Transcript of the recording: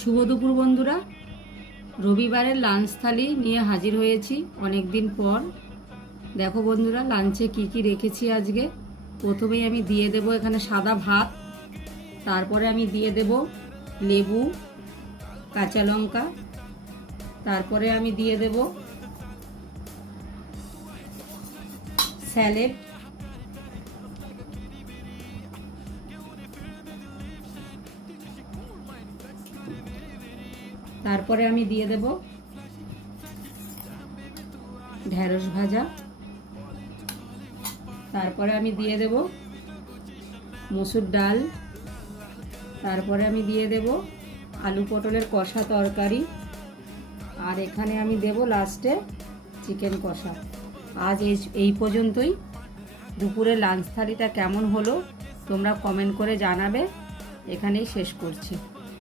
শুভ দুপুর বন্ধুরা, রবিবারের লাঞ্চ থালি নিয়ে হাজির হয়েছি অনেক দিন পর। দেখো বন্ধুরা, লাঞ্চে কি কি রেখেছি আজকে। প্রথমেই আমি দিয়ে দেব এখানে সাদা ভাত, তারপরে আমি দিয়ে দেব লেবু, কাঁচা লঙ্কা, তারপরে আমি দিয়ে দেব স্যালাড, তারপরে আমি দিয়ে দেব ঢেঁড়স ভাজা, তারপরে আমি দিয়ে দেব মসুর ডাল, তারপরে আমি দিয়ে দেব আলু পটলের কষা তরকারি, আর এখানে আমি দেব লাস্টে চিকেন কষা। আজ এই পর্যন্তই। দুপুরের লাঞ্চ থালিটা কেমন হলো তোমরা কমেন্ট করে জানাবে। এখানেই শেষ করছি।